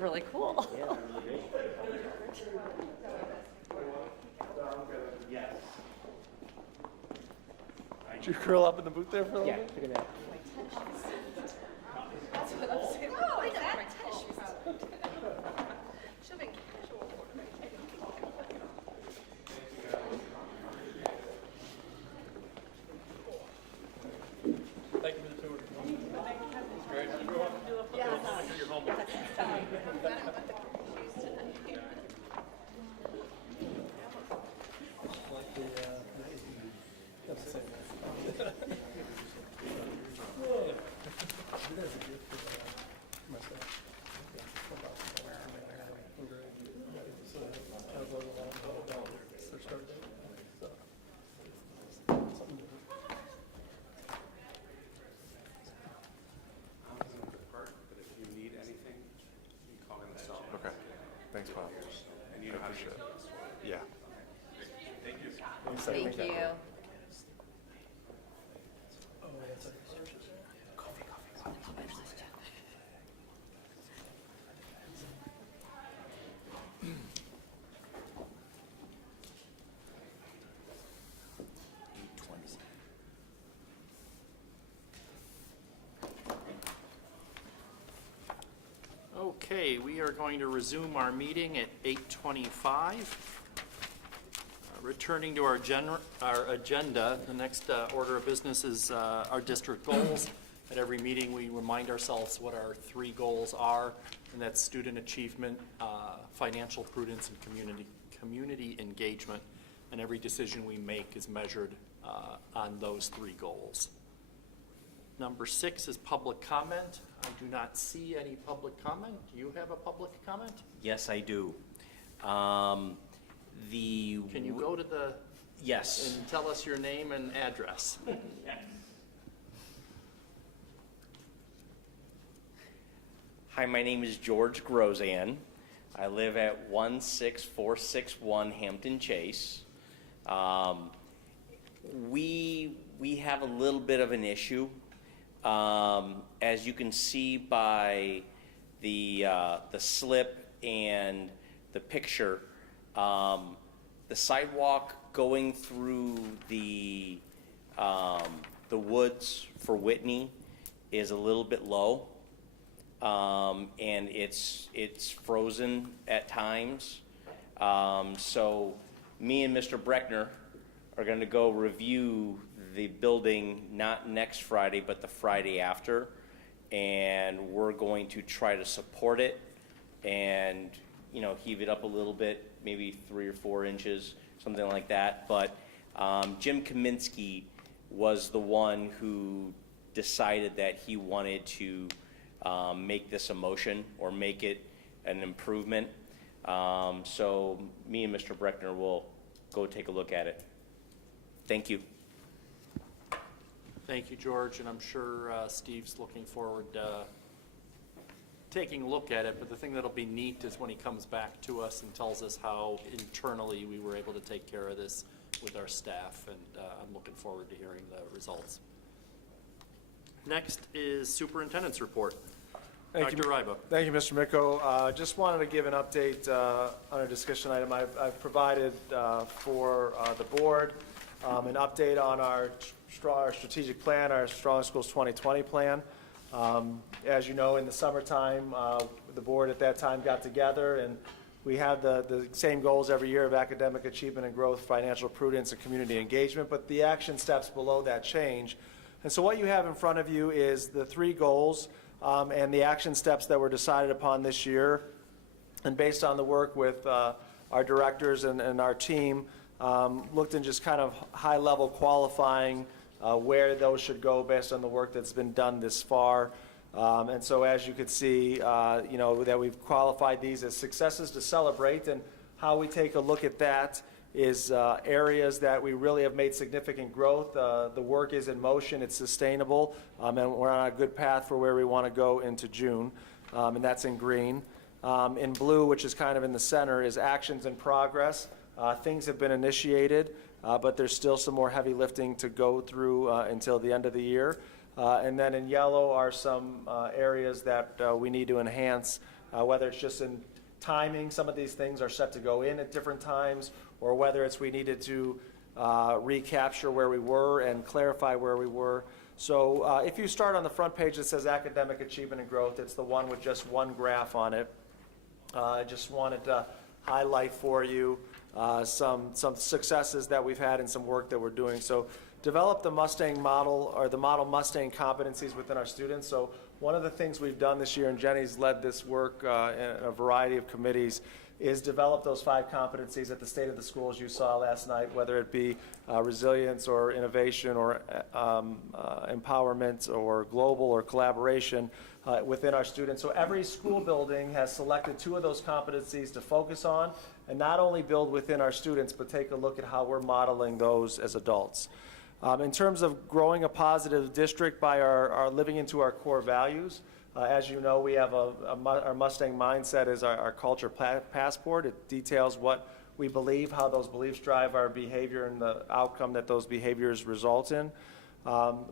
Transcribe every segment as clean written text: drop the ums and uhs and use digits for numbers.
really cool. Yeah, really great. Yes. Did you curl up in the booth there for a little Yeah, bit? took a nap. That's what I was saying. Oh, I got my tennis shoes out. Should have been casual. Thank you for the tour. It's great. Yeah. Your homework. But if you need anything, you can call me myself. Okay. Thanks, Bob. And you know how to get to Appreciate this. it. Yeah. Thank you. Okay, we are going to resume our meeting at 8:25. Returning to our agenda, the next order of business is our district goals. At every meeting, we remind ourselves what our 3 goals are, and that's student achievement, financial prudence, and community engagement. And every decision we make is measured on those 3 goals. Number 6 is public comment. I do not see any public comment. Do you have a public comment? Yes, I do. Can you go to the, Yes. and tell us your name and address? Hi, my name is George Grozan. I live at 16461 Hampton Chase. We have a little bit of an issue. As you can see by the slip and the picture, the sidewalk going through the woods for Whitney is a little bit low, and it's frozen at times. So me and Mr. Breckner are going to go review the building not next Friday, but the Friday after, and we're going to try to support it and, you know, heave it up a little bit, maybe 3 or 4 inches, something like that. But Jim Kaminsky was the one who decided that he wanted to make this a motion or make it an improvement. So me and Mr. Breckner will go take a look at it. Thank you. Thank you, George, and I'm sure Steve's looking forward to taking a look at it, but the thing that'll be neat is when he comes back to us and tells us how internally we were able to take care of this with our staff, and I'm looking forward to hearing the results. Next is Superintendent's Report. Thank you. Dr. Ryba. Thank you, Mr. Micko. Just wanted to give an update on a discussion item I've provided for the board, an update on our strategic plan, our Strong Schools 2020 plan. As you know, in the summertime, the board at that time got together, and we had the same goals every year of academic achievement and growth, financial prudence, and community engagement, but the action steps below that change. And so what you have in front of you is the 3 goals and the action steps that were decided upon this year. And based on the work with our directors and our team, looked in just kind of high-level qualifying where those should go based on the work that's been done this far. And so as you could see, you know, that we've qualified these as successes to celebrate, and how we take a look at that is areas that we really have made significant growth. The work is in motion, it's sustainable, and we're on a good path for where we want to go into June, and that's in green. In blue, which is kind of in the center, is actions in progress. Things have been initiated, but there's still some more heavy lifting to go through until the end of the year. And then in yellow are some areas that we need to enhance whether it's just in timing, some of these things are set to go in at different times, or whether it's we needed to recapture where we were and clarify where we were. So if you start on the front page that says academic achievement and growth, it's the one with just one graph on it. I just wanted to highlight for you some successes that we've had and some work that we're doing. So develop the Mustang model, or the model Mustang competencies within our students. So one of the things we've done this year, and Jenny's led this work in a variety of committees, is develop those 5 competencies at the state of the school, as you saw last night, whether it be resilience or innovation or empowerment or global or collaboration within our students. So every school building has selected 2 of those competencies to focus on, and not only build within our students, but take a look at how we're modeling those as adults. In terms of growing a positive district by our living into our core values, as you know, we have our Mustang mindset is our culture passport. It details what we believe, how those beliefs drive our behavior, and the outcome that those behaviors result in.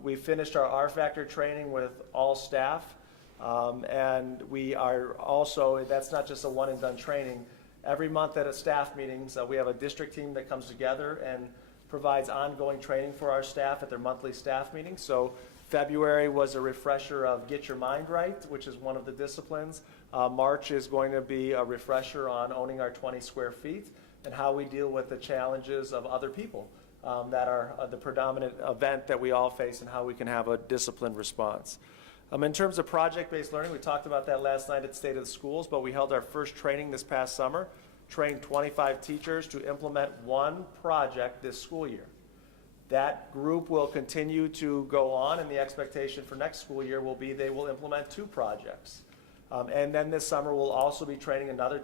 We finished our R-Factor training with all staff, and we are also, that's not just a one-and-done training. Every month at a staff meetings, we have a district team that comes together and provides ongoing training for our staff at their monthly staff meetings. So February was a refresher of Get Your Mind Right, which is one of the disciplines. March is going to be a refresher on owning our 20 square feet and how we deal with the challenges of other people that are the predominant event that we all face, and how we can have a disciplined response. In terms of project-based learning, we talked about that last night at State of the Schools, but we held our first training this past summer, trained 25 teachers to implement 1 project this school year. That group will continue to go on, and the expectation for next school year will be they will implement 2 projects. And then this summer we'll also be training another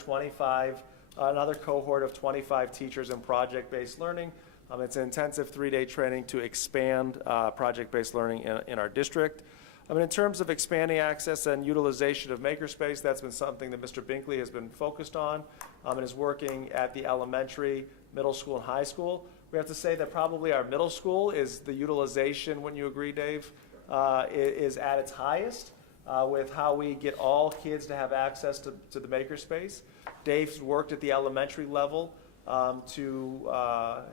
cohort of 25 teachers in project-based learning. It's an intensive 3-day training to expand project-based learning in our district. In terms of expanding access and utilization of makerspace, that's been something that Mr. Binkley has been focused on and is working at the elementary, middle school, and high school. We have to say that probably our middle school is the utilization, wouldn't you agree, Dave, is at its highest with how we get all kids to have access to the makerspace. Dave's worked at the elementary level to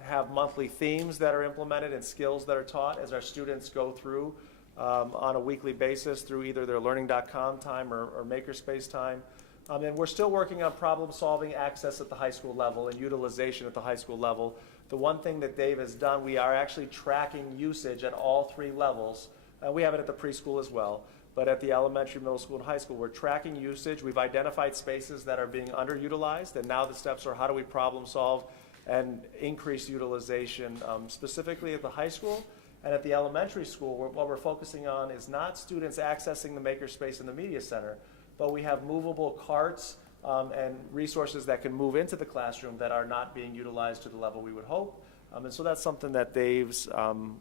have monthly themes that are implemented and skills that are taught as our students go through on a weekly basis through either their learning.com time or makerspace time. And we're still working on problem-solving access at the high school level and utilization at the high school level. The one thing that Dave has done, we are actually tracking usage at all 3 levels. We have it at the preschool as well, but at the elementary, middle school, and high school, we're tracking usage. We've identified spaces that are being underutilized, and now the steps are how do we problem solve and increase utilization, specifically at the high school. And at the elementary school, what we're focusing on is not students accessing the makerspace in the media center, but we have movable carts and resources that can move into the classroom that are not being utilized to the level we would hope. And so that's something that Dave's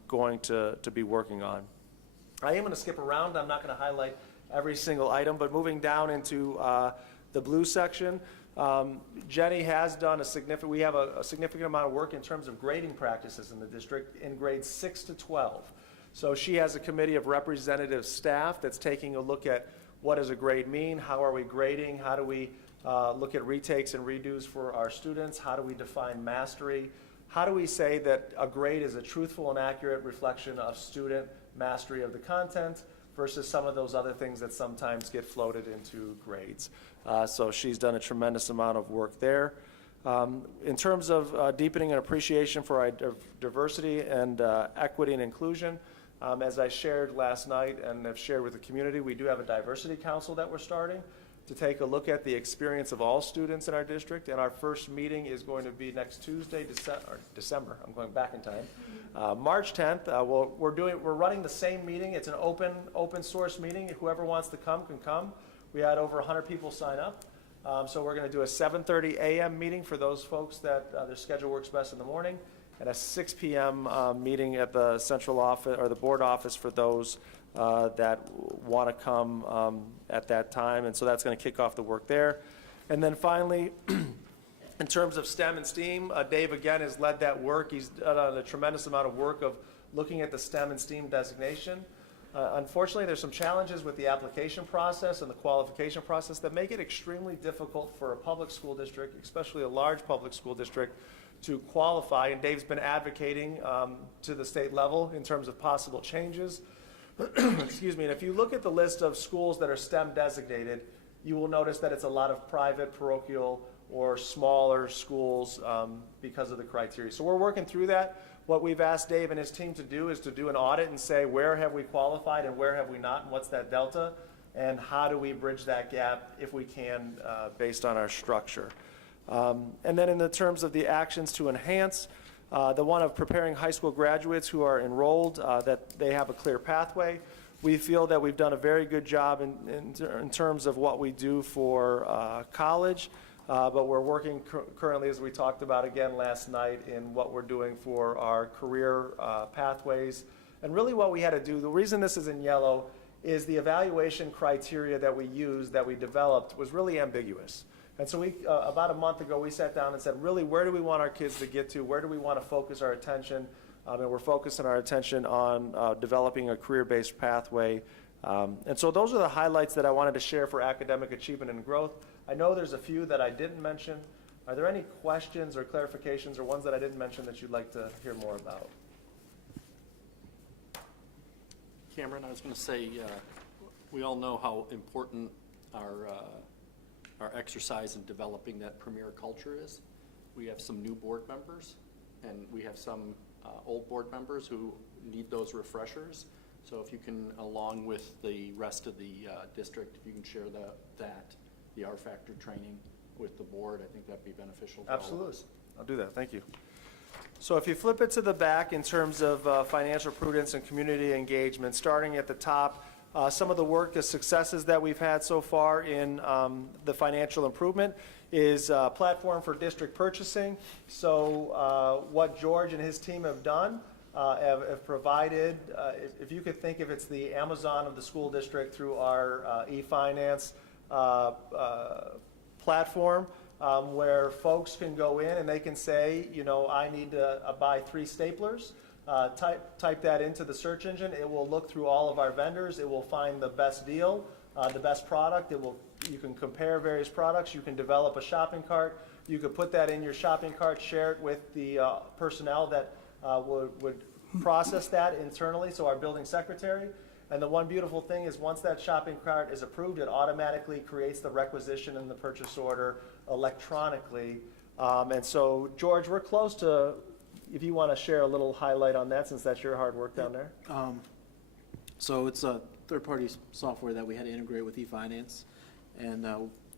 going to be working on. I am going to skip around. I'm not going to highlight every single item, but moving down into the blue section, Jenny has done we have a significant amount of work in terms of grading practices in the district in grades 6 to 12. So she has a committee of representative staff that's taking a look at what does a grade mean, how are we grading, how do we look at retakes and redos for our students, how do we define mastery, how do we say that a grade is a truthful and accurate reflection of student mastery of the content versus some of those other things that sometimes get floated into grades. So she's done a tremendous amount of work there. In terms of deepening an appreciation for our diversity and equity and inclusion, as I shared last night and have shared with the community, we do have a diversity council that we're starting to take a look at the experience of all students in our district. And our first meeting is going to be next Tuesday, December. I'm going back in time. March 10th. We're running the same meeting. It's an open source meeting. Whoever wants to come can come. We had over 100 people sign up. So we're going to do a 7:30 a.m. meeting for those folks that their schedule works best in the morning, and a 6 p.m. Meeting at the central office or the board office for those that want to come at that time. And so that's going to kick off the work there. And then finally, in terms of STEM and STEAM, Dave again has led that work. He's done a tremendous amount of work of looking at the STEM and STEAM designation. Unfortunately, there's some challenges with the application process and the qualification process that make it extremely difficult for a public school district, especially a large public school district, to qualify. And Dave's been advocating to the state level in terms of possible changes. Excuse me. And if you look at the list of schools that are STEM designated, you will notice that it's a lot of private, parochial, or smaller schools because of the criteria. So we're working through that. What we've asked Dave and his team to do is to do an audit and say, where have we qualified and where have we not, and what's that delta, and how do we bridge that gap if we can based on our structure. And then in the terms of the actions to enhance, the one of preparing high school graduates who are enrolled, that they have a clear pathway. We feel that we've done a very good job in terms of what we do for college. But we're working currently, as we talked about again last night, in what we're doing for our career pathways. And really what we had to do, the reason this is in yellow, is the evaluation criteria that we used, that we developed, was really ambiguous. And so we, about a month ago, we sat down and said, really, where do we want our kids to get to? Where do we want to focus our attention? And we're focusing our attention on developing a career-based pathway. And so those are the highlights that I wanted to share for academic achievement and growth. I know there's a few that I didn't mention. Are there any questions or clarifications or ones that I didn't mention that you'd like to hear more about? Cameron, I was going to say, we all know how important our exercise in developing that premier culture is. We have some new board members, and we have some old board members who need those refreshers. So if you can, along with the rest of the district, if you can share the R-Factor training with the board, I think that'd be beneficial to all of us. Absolutely. I'll do that. Thank you. So if you flip it to the back in terms of financial prudence and community engagement, starting at the top, some of the work, the successes that we've had so far in the financial improvement is a platform for district purchasing. So what George and his team have done, have provided, if you could think of it's the Amazon of the school district through our e-finance platform, where folks can go in and they can say, you know, I need to buy 3 staplers. Type that into the search engine. It will look through all of our vendors. It will find the best deal, the best product. You can compare various products. You can develop a shopping cart. You could put that in your shopping cart, share it with the personnel that would process that internally, so our building secretary. And the one beautiful thing is once that shopping cart is approved, it automatically creates the requisition and the purchase order electronically. And so, George, we're close to, if you want to share a little highlight on that, since that's your hard work down there. So it's a third-party software that we had to integrate with eFinance. And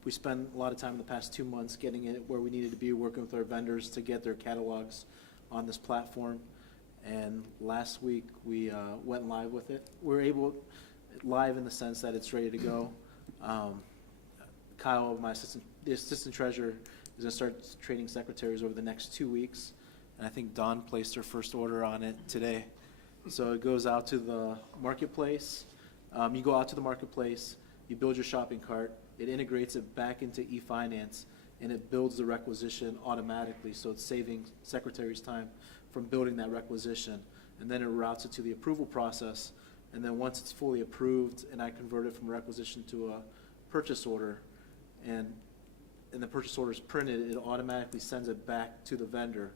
we spent a lot of time in the past 2 months getting it where we needed to be, working with our vendors to get their catalogs on this platform. And last week we went live with it. We're able, live in the sense that it's ready to go. Kyle, the assistant treasurer, is going to start training secretaries over the next 2 weeks. And I think Dawn placed her first order on it today. So it goes out to the marketplace. You go out to the marketplace, you build your shopping cart, it integrates it back into eFinance, and it builds the requisition automatically, so it's saving secretaries time from building that requisition. And then it routes it to the approval process, and then once it's fully approved, and I convert it from a requisition to a purchase order, and the purchase order is printed, it automatically sends it back to the vendor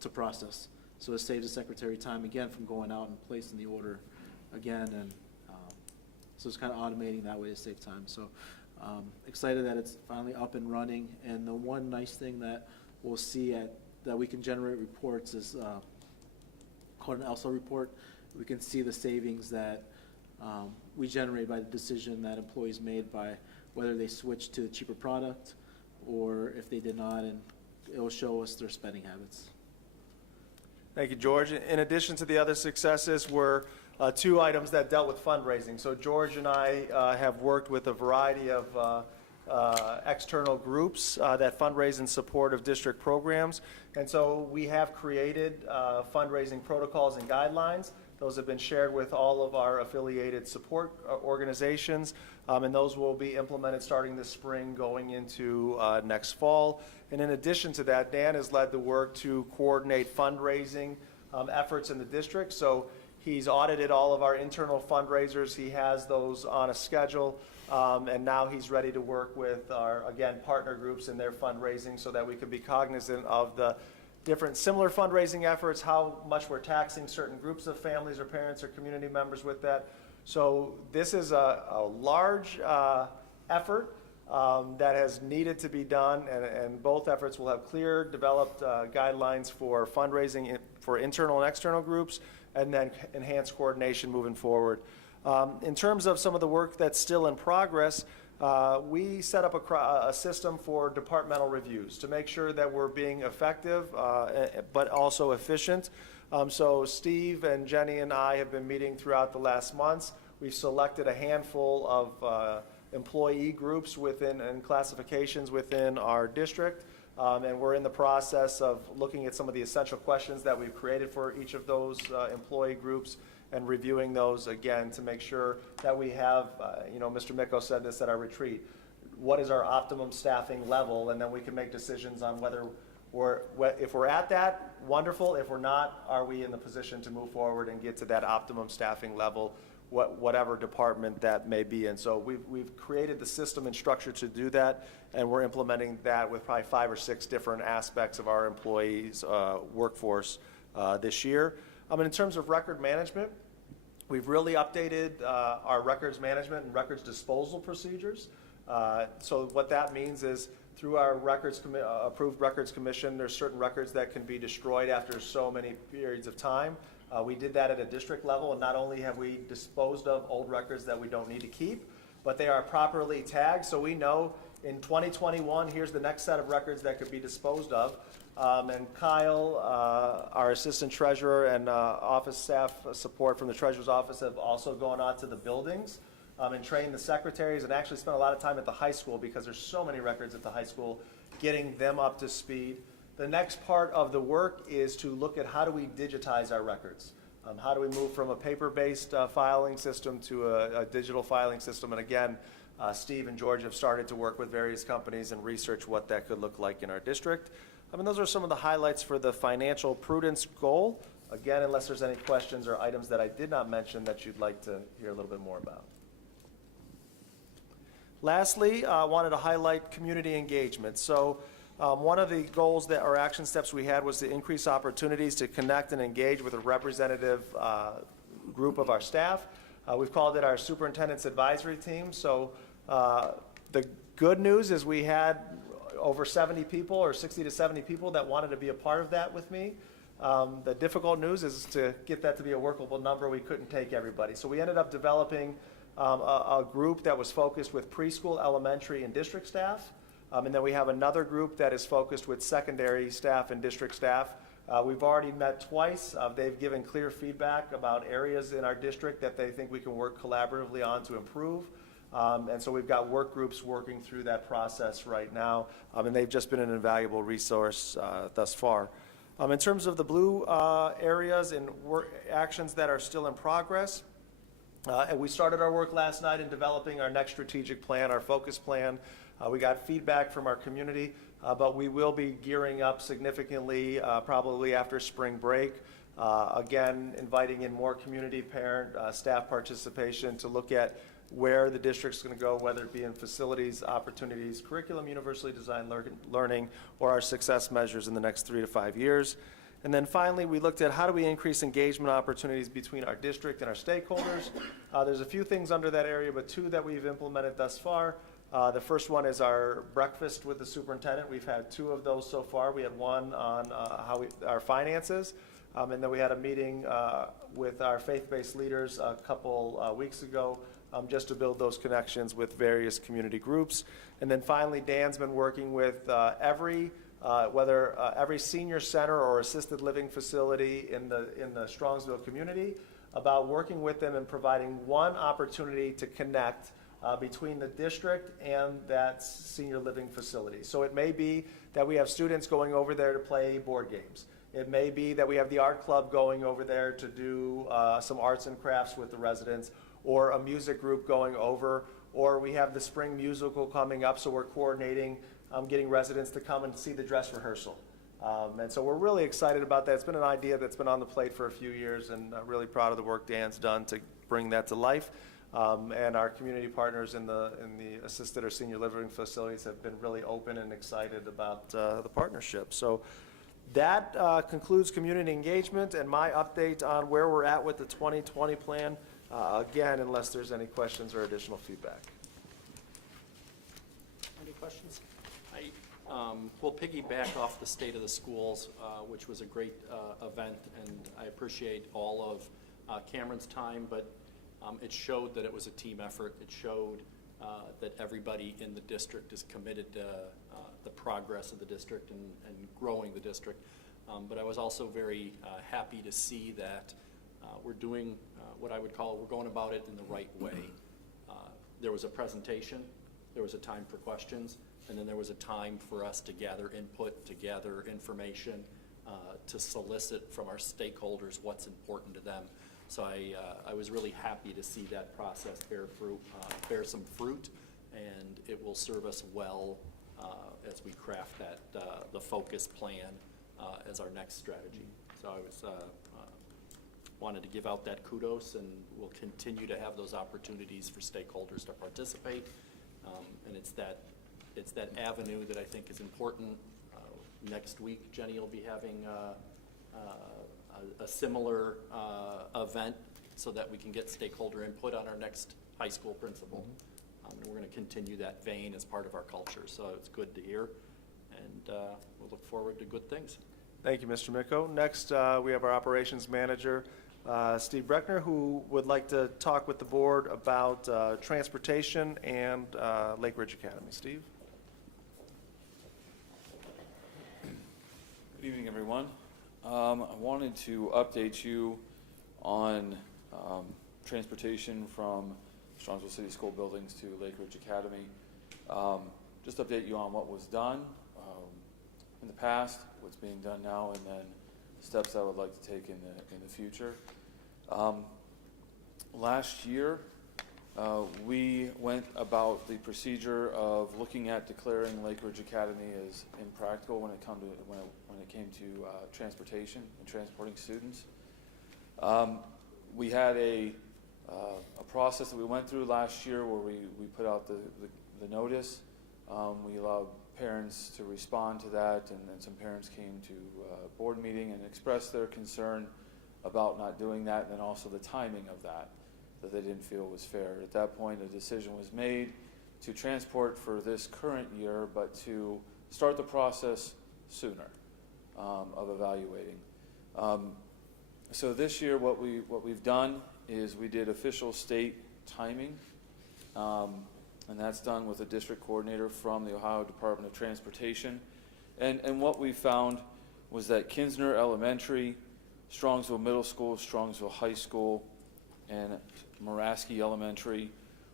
to process. So it saves the secretary time, again, from going out and placing the order again, and so it's kind of automating that way to save time. So excited that it's finally up and running. And the one nice thing that we'll see that we can generate reports is called an ELSA report. We can see the savings that we generate by the decision that employees made by whether they switched to a cheaper product or if they did not, and it will show us their spending habits. Thank you, George. In addition to the other successes were 2 items that dealt with fundraising. So George and I have worked with a variety of external groups that fundraise in support of district programs. And so we have created fundraising protocols and guidelines. Those have been shared with all of our affiliated support organizations, and those will be implemented starting this spring going into next fall. And in addition to that, Dan has led the work to coordinate fundraising efforts in the district. So He's audited all of our internal fundraisers. He has those on a schedule. And now he's ready to work with our, again, partner groups in their fundraising so that we can be cognizant of the different similar fundraising efforts, how much we're taxing certain groups of families or parents or community members with that. So this is a large effort that has needed to be done, and both efforts will have clear, developed guidelines for fundraising for internal and external groups, and then enhanced coordination moving forward. In terms of some of the work that's still in progress, we set up a system for departmental reviews to make sure that we're being effective but also efficient. So Steve and Jenny and I have been meeting throughout the last months. We've selected a handful of employee groups within and classifications within our district. And we're in the process of looking at some of the essential questions that we've created for each of those employee groups and reviewing those again to make sure that we have, Mr. Micko said this at our retreat, what is our optimum staffing level? And then we can make decisions on whether if we're at that, wonderful. If we're not, are we in the position to move forward and get to that optimum staffing level, whatever department that may be in. So we've created the system and structure to do that, and we're implementing that with probably 5 or 6 different aspects of our employees' workforce this year. In terms of record management, we've really updated our records management and records disposal procedures. So what that means is through our approved records commission, there's certain records that can be destroyed after so many periods of time. We did that at a district level, and not only have we disposed of old records that we don't need to keep, but they are properly tagged, so we know in 2021, here's the next set of records that could be disposed of. And Kyle, our assistant treasurer, and office staff support from the treasurer's office have also gone out to the buildings and trained the secretaries, and actually spent a lot of time at the high school because there's so many records at the high school, getting them up to speed. The next part of the work is to look at how do we digitize our records. How do we move from a paper-based filing system to a digital filing system? And again, Steve and George have started to work with various companies and research what that could look like in our district. Those are some of the highlights for the financial prudence goal. Again, unless there's any questions or items that I did not mention that you'd like to hear a little bit more about. Lastly, I wanted to highlight community engagement. So one of the goals that our action steps we had was to increase opportunities to connect and engage with a representative group of our staff. We've called it our Superintendent's Advisory Team. So the good news is we had over 70 people, or 60 to 70 people, that wanted to be a part of that with me. The difficult news is to get that to be a workable number. We couldn't take everybody. So we ended up developing a group that was focused with preschool, elementary, and district staff. And then we have another group that is focused with secondary staff and district staff. We've already met twice. They've given clear feedback about areas in our district that they think we can work collaboratively on to improve. And so we've got work groups working through that process right now, and they've just been an invaluable resource thus far. In terms of the blue areas and actions that are still in progress, and we started our work last night in developing our next strategic plan, our focus plan. We got feedback from our community, but we will be gearing up significantly probably after spring break. Again, inviting in more community, parent, staff participation to look at where the district's going to go, whether it be in facilities, opportunities, curriculum, universally designed learning, or our success measures in the next 3 to 5 years. And then finally, we looked at how do we increase engagement opportunities between our district and our stakeholders. There's a few things under that area, but 2 that we've implemented thus far. The first one is our breakfast with the superintendent. We've had 2 of those so far. We had one on our finances, and then we had a meeting with our faith-based leaders a couple weeks ago, just to build those connections with various community groups. And then finally, Dan's been working with every senior center or assisted living facility in the Strongsville community about working with them and providing one opportunity to connect between the district and that senior living facility. So it may be that we have students going over there to play board games. It may be that we have the art club going over there to do some arts and crafts with the residents, or a music group going over, or we have the spring musical coming up, so we're coordinating getting residents to come and see the dress rehearsal. And so we're really excited about that. It's been an idea that's been on the plate for a few years, and really proud of the work Dan's done to bring that to life. And our community partners in the assisted or senior living facilities have been really open and excited about the partnership. So that concludes community engagement and my update on where we're at with the 2020 plan. Again, unless there's any questions or additional feedback. Any questions? We'll piggyback off the State of the Schools, which was a great event, and I appreciate all of Cameron's time, but it showed that it was a team effort. It showed that everybody in the district is committed to the progress of the district and growing the district. But I was also very happy to see that we're doing what I would call, we're going about it in the right way. There was a presentation, there was a time for questions, and then there was a time for us to gather input, to gather information, to solicit from our stakeholders what's important to them. So I was really happy to see that process bear some fruit, and it will serve us well as we craft that the focus plan as our next strategy. So I was wanted to give out that kudos, and we'll continue to have those opportunities for stakeholders to participate. And it's that avenue that I think is important. Next week, Jenny will be having a similar event so that we can get stakeholder input on our next high school principal. And we're going to continue that vein as part of our culture. So it's good to hear, and we'll look forward to good things. Thank you, Mr. Micco. Next, we have our operations manager, Steve Breckner, who would like to talk with the board about transportation and Lake Ridge Academy. Steve? Good evening, everyone. I wanted to update you on transportation from Strongsville City School buildings to Lake Ridge Academy. Just update you on what was done in the past, what's being done now, and then steps I would like to take in the future. Last year, we went about the procedure of looking at declaring Lake Ridge Academy as impractical when it came to transportation and transporting students. We had a process that we went through last year where we put out the notice. We allowed parents to respond to that, and then some parents came to a board meeting and expressed their concern about not doing that, and then also the timing of that they didn't feel was fair. At that point, a decision was made to transport for this current year, but to start the process sooner of evaluating. So this year, what we've done is we did official state timing, and that's done with a district coordinator from the Ohio Department of Transportation. And what we found was that Kinsner Elementary, Strongsville Middle School, Strongsville High School, and Moraski Elementary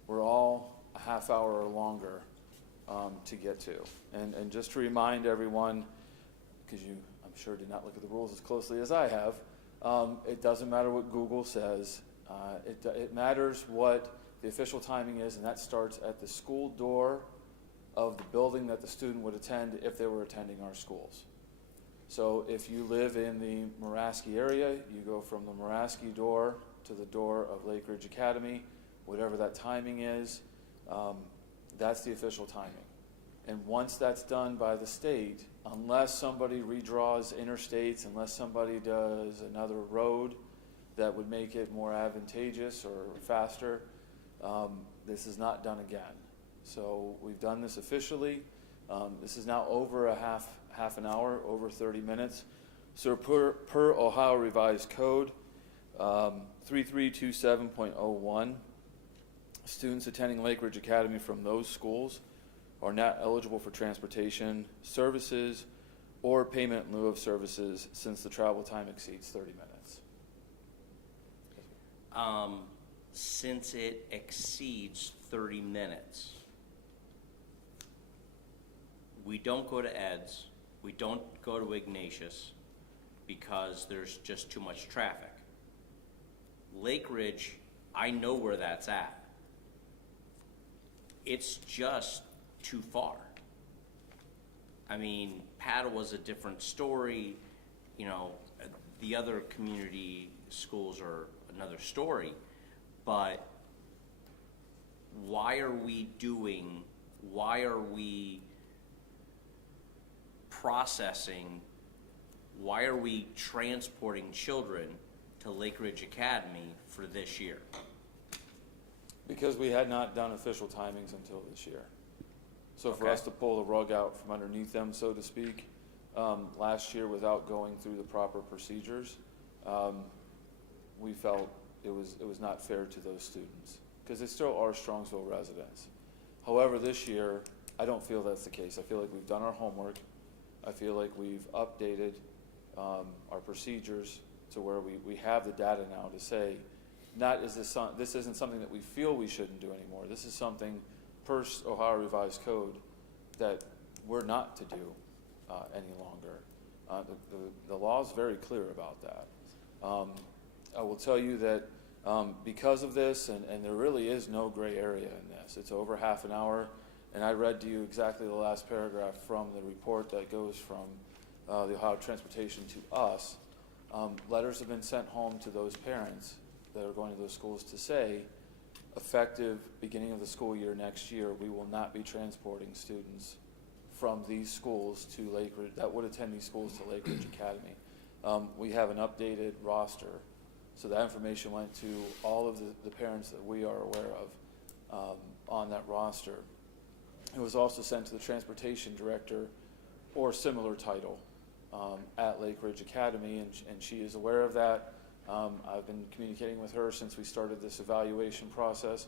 were all a half hour or longer to get to. And just to remind everyone, because you, I'm sure, did not look at the rules as closely as I have, it doesn't matter what Google says. It matters what the official timing is, and that starts at the school door of the building that the student would attend if they were attending our schools. So if you live in the Moraski area, you go from the Moraski door to the door of Lake Ridge Academy, whatever that timing is, that's the official timing. And once that's done by the state, unless somebody redraws interstates, unless somebody does another road that would make it more advantageous or faster, this is not done again. So we've done this officially. This is now over a half an hour, over 30 minutes. So per Ohio Revised Code 3327.01, students attending Lake Ridge Academy from those schools are not eligible for transportation services or payment in lieu of services since the travel time exceeds 30 minutes. Since it exceeds 30 minutes, we don't go to Ed's, we don't go to Ignatius because there's just too much traffic. Lake Ridge, I know where that's at. It's just too far. I mean, Paddle was a different story, you know, the other community schools are another story, but why are we processing, why are we transporting children to Lake Ridge Academy for this year? Because we had not done official timings until this year. So for Okay. us to pull the rug out from underneath them, so to speak, last year without going through the proper procedures, we felt it was not fair to those students, because they still are Strongsville residents. However, this year, I don't feel that's the case. I feel like we've done our homework. I feel like we've updated our procedures to where we have the data now to say, this isn't something that we feel we shouldn't do anymore. This is something per Ohio Revised Code that we're not to do any longer. The law is very clear about that. I will tell you that because of this, and there really is no gray area in this, it's over half an hour, and I read to you exactly the last paragraph from the report that goes from the Ohio Transportation to us. Letters have been sent home to those parents that are going to those schools to say, effective beginning of the school year next year, we will not be transporting students from these schools to Lake Ridge, that would attend these schools to Lake Ridge Academy. We have an updated roster, so that information went to all of the parents that we are aware of on that roster. It was also sent to the transportation director or similar title at Lake Ridge Academy, and she is aware of that. I've been communicating with her since we started this evaluation process.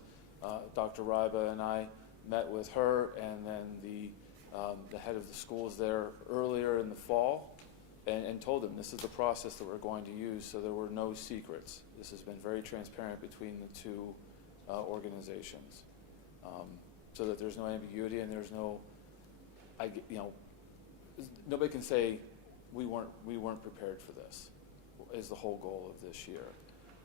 Dr. Ryba and I met with her and then the head of the schools there earlier in the fall and told them this is the process that we're going to use, so there were no secrets. This has been very transparent between the two organizations, so that there's no ambiguity and there's no, nobody can say we weren't prepared for this. Is the whole goal of this year.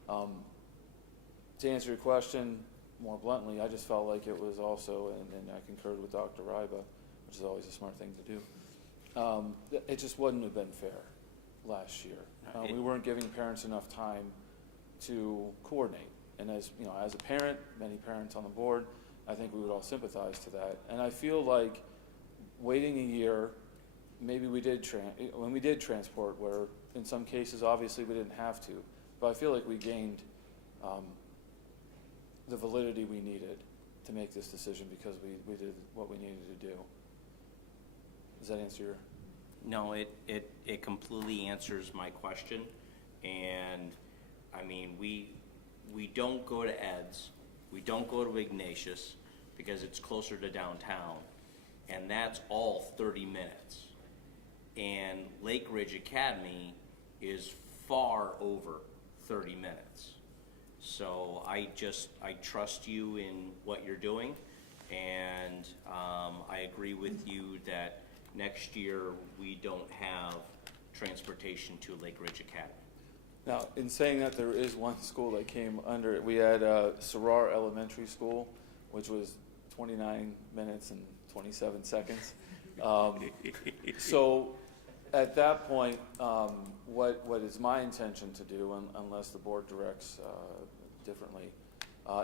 To answer your question more bluntly, I just felt like it was also, and I concurred with Dr. Ryba, which is always a smart thing to do, it just wouldn't have been fair last year. We weren't giving parents enough time to coordinate. And as you know, as a parent, many parents on the board, I think we would all sympathize to that. And I feel like waiting a year, maybe we did when we did transport, where in some cases obviously we didn't have to, but I feel like we gained the validity we needed to make this decision because we did what we needed to do. Does that answer your? No, it completely answers my question, and I mean, we don't go to Ed's, we don't go to Ignatius because it's closer to downtown, and that's all 30 minutes. And Lake Ridge Academy is far over 30 minutes. So I trust you in what you're doing, and I agree with you that next year we don't have transportation to Lake Ridge Academy. Now, in saying that, there is one school that came under it. We had Sarar Elementary School, which was 29 minutes and 27 seconds. So at that point, what is my intention to do, unless the board directs differently,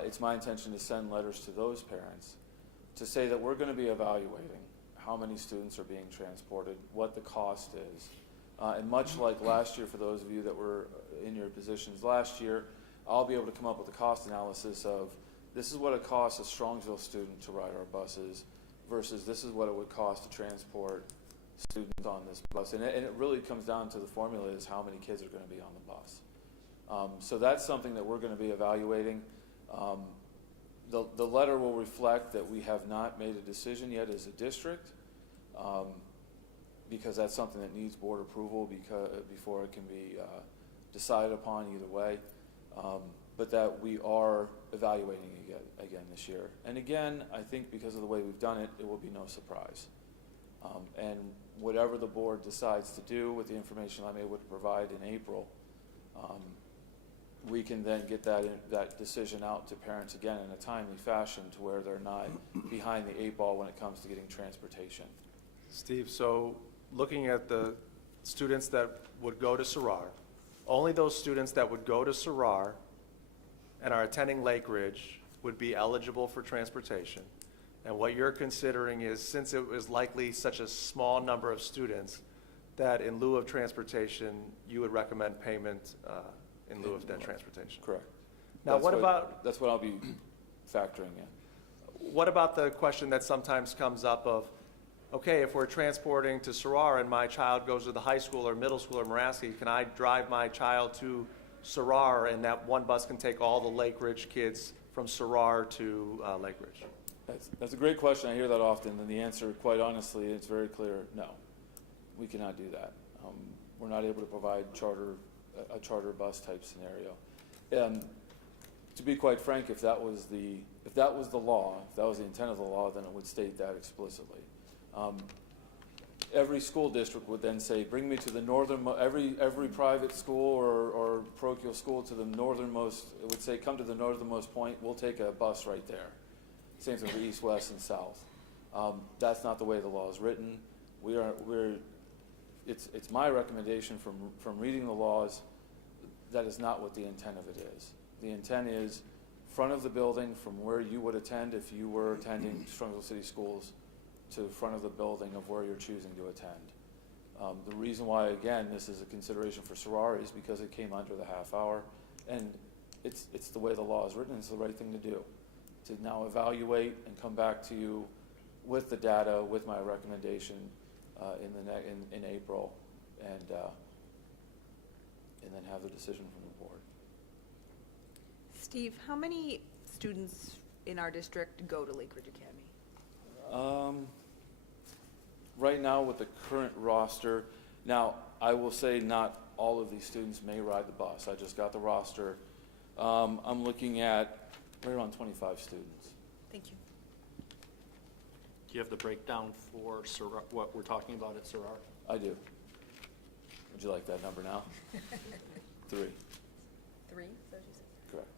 it's my intention to send letters to those parents to say that we're going to be evaluating how many students are being transported, what the cost is. And much like last year, for those of you that were in your positions last year, I'll be able to come up with a cost analysis of this is what it costs a Strongsville student to ride our buses versus this is what it would cost to transport students on this bus. And it really comes down to the formula is how many kids are going to be on the bus. So that's something that we're going to be evaluating. The letter will reflect that we have not made a decision yet as a district, because that's something that needs board approval before it can be decided upon either way. But that we are evaluating again this year. And again, I think because of the way we've done it, it will be no surprise. And whatever the board decides to do with the information I'm able to provide in April, we can then get that decision out to parents again in a timely fashion to where they're not behind the eight ball when it comes to getting transportation. Steve, so looking at the students that would go to Sarar, only those students that would go to Sarar and are attending Lake Ridge would be eligible for transportation. And what you're considering is, since it was likely such a small number of students, that in lieu of transportation, you would recommend payment in lieu of that transportation. Correct. Now, That's what I'll be factoring in. what about the question that sometimes comes up of, okay, if we're transporting to Sarar and my child goes to the high school or middle school or Maraski, can I drive my child to Sarar and that one bus can take all the Lake Ridge kids from Sarar to Lake Ridge? That's a great question. I hear that often, and the answer, quite honestly, it's very clear, no. We cannot do that. We're not able to provide a charter bus type scenario. To be quite frank, if that was the law, if that was the intent of the law, then it would state that explicitly. Every school district would then say, bring me to the every private school or parochial school to the northernmost, it would say, come to the northernmost point, we'll take a bus right there. Same thing for east, west, and south. That's not the way the law is written. It's my recommendation from reading the laws, that is not what the intent of it is. The intent is front of the building from where you would attend if you were attending Strongsville City Schools to the front of the building of where you're choosing to attend. The reason why, again, this is a consideration for Sarar is because it came under the half hour, and it's the way the law is written. It's the right thing to do. To now evaluate and come back to you with the data, with my recommendation in April, and then have the decision from the board. Steve, how many students in our district go to Lake Ridge Academy? Right now, with the current roster, now I will say not all of these students may ride the bus. I just got the roster. I'm looking at right around 25 students. Thank you. Do you have the breakdown for Sarar, what we're talking about at Sarar? I do. Would you like that number now? 3. 3, is that what you said? Correct.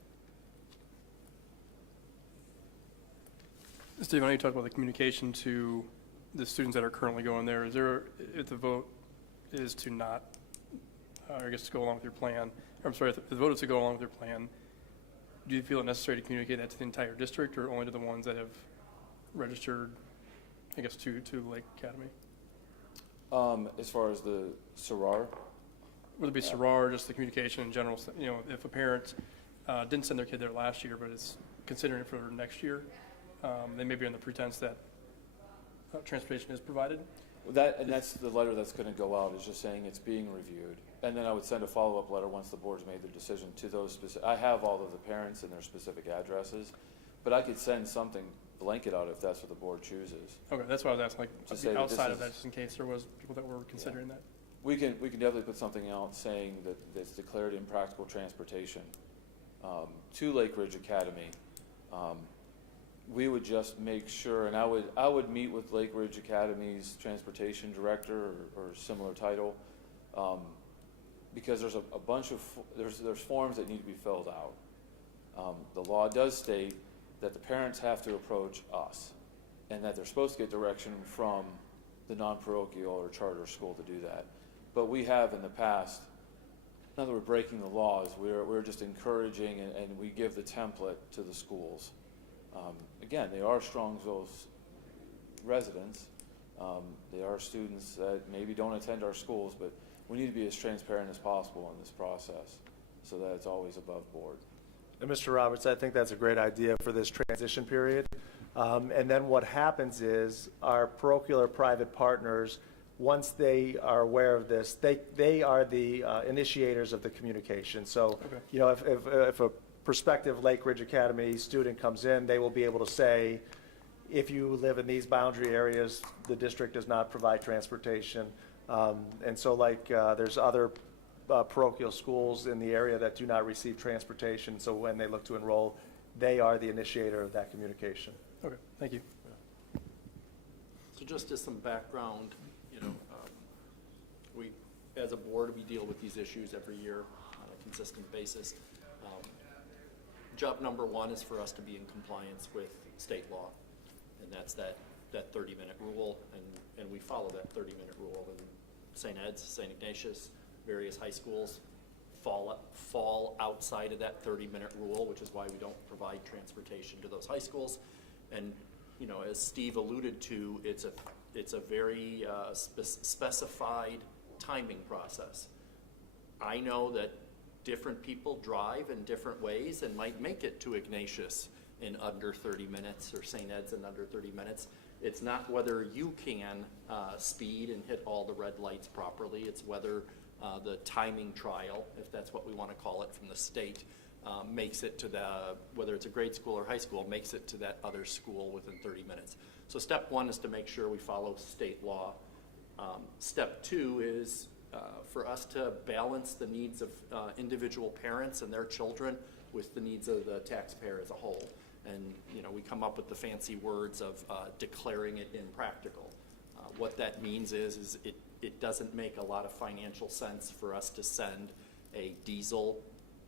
Steve, I know you talked about the communication to the students that are currently going there. Is there, if the vote is to not, I guess to go along with your plan, I'm sorry, if the vote is to go along with your plan, do you feel it necessary to communicate that to the entire district or only to the ones that have registered, I guess, to Lake Academy? As far as the Sarar, Would it be Sarar, or just the communication in general? You know, if a parent didn't send their kid there last year, but is considering it for next year, they may be on the pretense that transportation is provided. that's the letter that's going to go out, is just saying it's being reviewed. And then I would send a follow-up letter once the board's made their decision to those specific, I have all of the parents and their specific addresses, but I could send something blanket out if that's what the board chooses. Okay, that's what I was asking, To say like, that this outside of is- that, just in case there was people that were considering that. We can definitely put something out saying that it's declared impractical transportation to Lake Ridge Academy. We would just make sure, and I would meet with Lake Ridge Academy's transportation director or similar title, because there's a bunch of there's forms that need to be filled out. The law does state that the parents have to approach us, and that they're supposed to get direction from the non-parochial or charter school to do that. But we have in the past, not that we're breaking the laws, we're just encouraging and we give the template to the schools. Again, they are Strongsville's residents. They are students that maybe don't attend our schools, but we need to be as transparent as possible in this process so that it's always above board. And Mr. Roberts, I think that's a great idea for this transition period. And then what happens is our parochial or private partners, once they are aware of this, they are the initiators of the communication. So, you know, if a prospective Lake Ridge Academy student comes in, they will be able to say, if you live in these boundary areas, the district does not provide transportation. And so like there's other parochial schools in the area that do not receive transportation. So when they look to enroll, they are the initiator of that communication. Okay, thank you. So just as some background, you know, we, as a board, we deal with these issues every year on a consistent basis. Job number one is for us to be in compliance with state law, and that's that that 30-minute rule, and we follow that 30-minute rule. And St. Ed's, St. Ignatius, various high schools fall outside of that 30-minute rule, which is why we don't provide transportation to those high schools. And, you know, as Steve alluded to, it's a very specified timing process. I know that different people drive in different ways and might make it to Ignatius in under 30 minutes or St. Ed's in under 30 minutes. It's not whether you can speed and hit all the red lights properly. It's whether the timing trial, if that's what we want to call it from the state, makes it to whether it's a grade school or high school, makes it to that other school within 30 minutes. So step one is to make sure we follow state law. Step two is for us to balance the needs of individual parents and their children with the needs of the taxpayer as a whole. And, you know, we come up with the fancy words of declaring it impractical. What that means is it doesn't make a lot of financial sense for us to send a diesel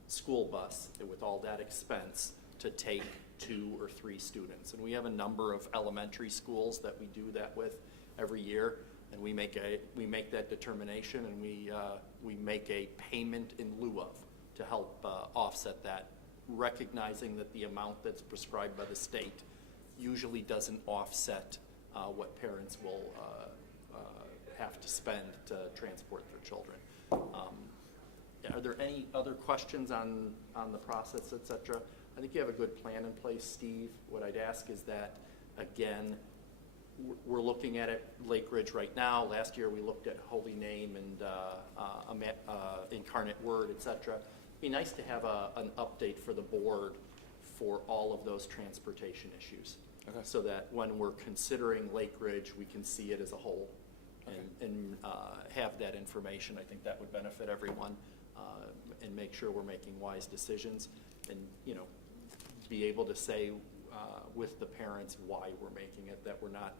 school bus with all that expense to take 2 or 3 students. And we have a number of elementary schools that we do that with every year, and we make that determination, and we make a payment in lieu of to help offset that, recognizing that the amount that's prescribed by the state usually doesn't offset what parents will have to spend to transport their children. Are there any other questions on the process, et cetera? I think you have a good plan in place, Steve. What I'd ask is that, again, we're looking at it Lake Ridge right now. Last year we looked at Holy Name and Incarnate Word, et cetera. It'd be nice to have an update for the board for all of those transportation issues. Okay. So that when we're considering Lake Ridge, we can see it as a whole. Okay. And have that information. I think that would benefit everyone, and make sure we're making wise decisions, and, you know, be able to say with the parents why we're making it, that we're not,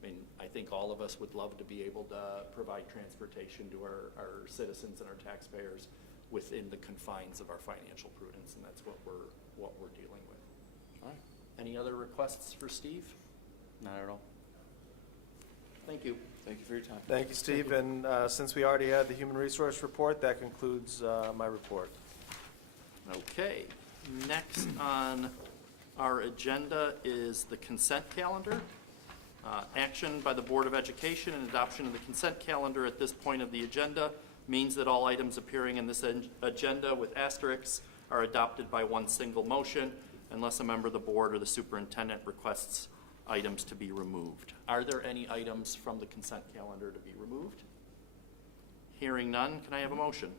I mean, I think all of us would love to be able to provide transportation to our citizens and our taxpayers within the confines of our financial prudence, and that's what we're dealing with. All right. Any other requests for Steve? Not at all. Thank you. Thank you for your time. Thank you, Steve. And since we already had the human resource report, that concludes my report. Okay, next on our agenda is the consent calendar. Action by the Board of Education and adoption of the consent calendar at this point of the agenda means that all items appearing in this agenda with asterisks are adopted by one single motion unless a member of the board or the superintendent requests items to be removed. Are there any items from the consent calendar to be removed? Hearing none, can I have a motion?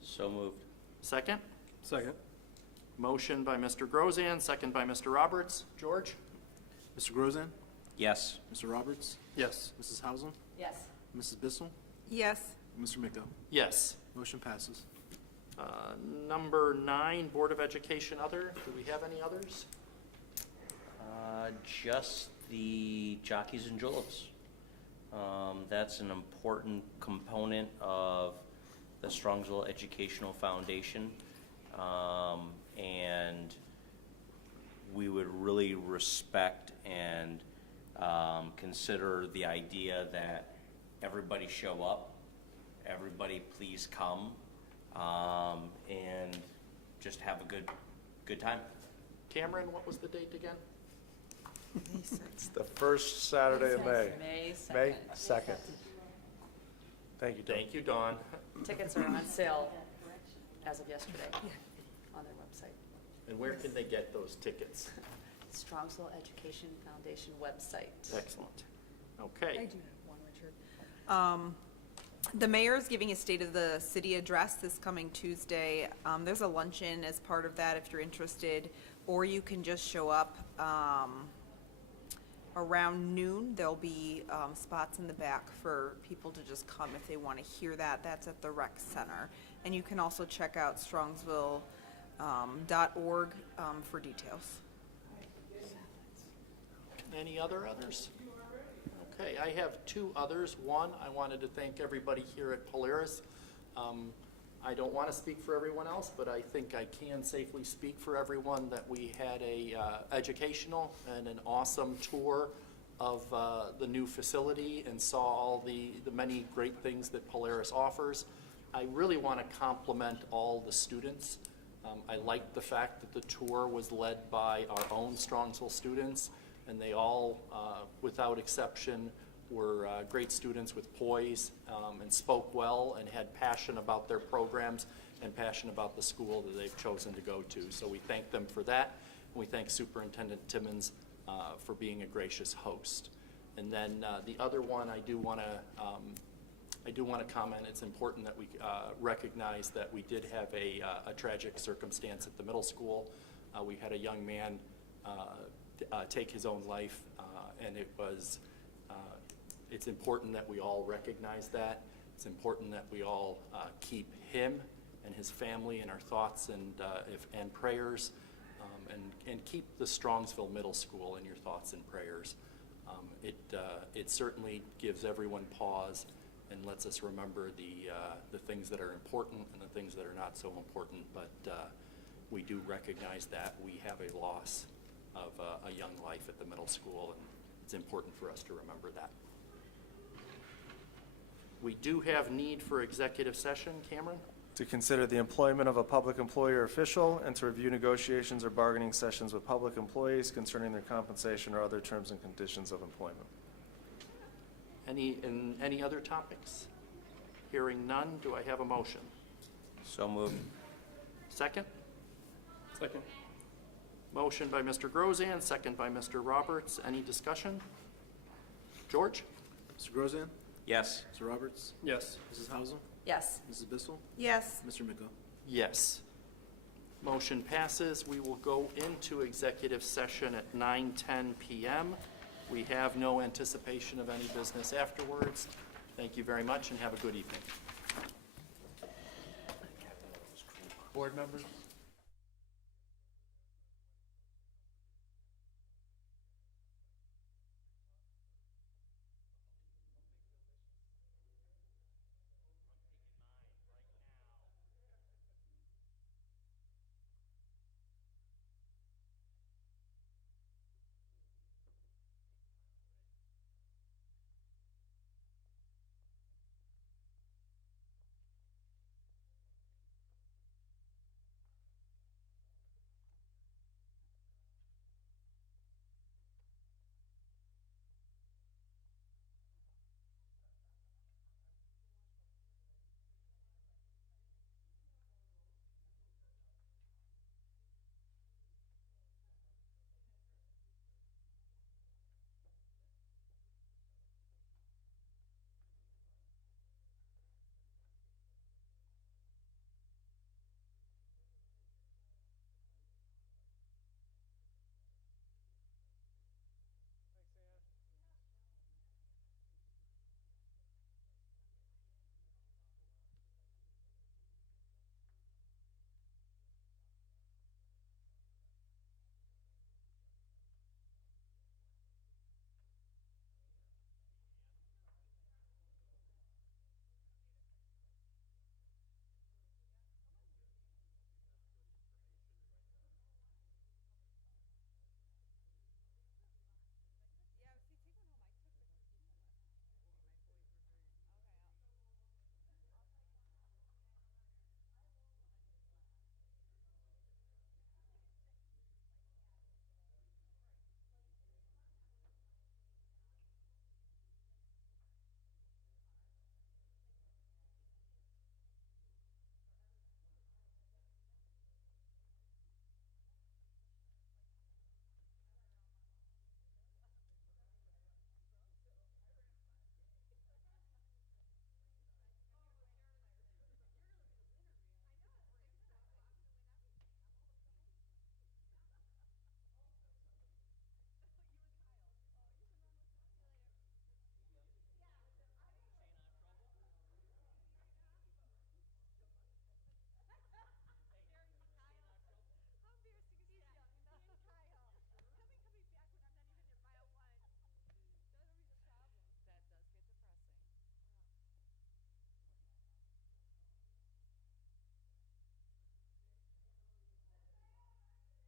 So moved. Second? Second. Motion by Mr. Grozan, second by Mr. Roberts. George? Mr. Grozan? Yes. Mr. Roberts? Yes. Mrs. Hausum? Yes. Mrs. Bissell? Yes. Mr. Miko? Yes. Motion passes. Number 9, Board of Education other. Do we have any others? Just the jockeys and juleps. That's an important component of the Strongsville Educational Foundation, and we would really respect and consider the idea that everybody show up, everybody please come, and just have a good time. Cameron, what was the date again? It's the first Saturday of May. May 2nd. May 2nd. Thank you, Tom. Thank you, Dawn. Tickets are on sale as of yesterday on their website. And where can they get those tickets? Strongsville Education Foundation website. Excellent. I Okay. do have one, Richard. The mayor is giving a State of the City address this coming Tuesday. There's a luncheon as part of that if you're interested, or you can just show up around noon. There'll be spots in the back for people to just come if they want to hear that. That's at the rec center. And you can also check out strongsville.org for details. Any others? Okay, I have 2 others. One, I wanted to thank everybody here at Polaris. I don't want to speak for everyone else, but I think I can safely speak for everyone that we had a educational and an awesome tour of the new facility and saw all the many great things that Polaris offers. I really want to compliment all the students. I liked the fact that the tour was led by our own Strongsville students, and they all, without exception, were great students with poise and spoke well and had passion about their programs and passion about the school that they've chosen to go to. So we thank them for that. And we thank Superintendent Timmons for being a gracious host. And then the other one, I do want to comment. It's important that we recognize that we did have a tragic circumstance at the middle school. We had a young man take his own life, and it's important that we all recognize that. It's important that we all keep him and his family in our thoughts and prayers, and keep the Strongsville Middle School in your thoughts and prayers. It certainly gives everyone pause and lets us remember the things that are important and the things that are not so important, but we do recognize that we have a loss of a young life at the middle school, and it's important for us to remember that. We do have need for executive session. Cameron? To consider the employment of a public employee or official, and to review negotiations or bargaining sessions with public employees concerning their compensation or other terms and conditions of employment. Any other topics? Hearing none, do I have a motion? So moved. Second? Second. Motion by Mr. Grozan, second by Mr. Roberts. Any discussion? George? Mr. Grozan? Yes. Mr. Roberts? Yes. Mrs. Hausel? Yes. Mrs. Bissell? Yes. Mr. Miko? Yes. Motion passes. We will go into executive session at 9:10 p.m. We have no anticipation of any business afterwards. Thank you very much and have a good evening. Board members?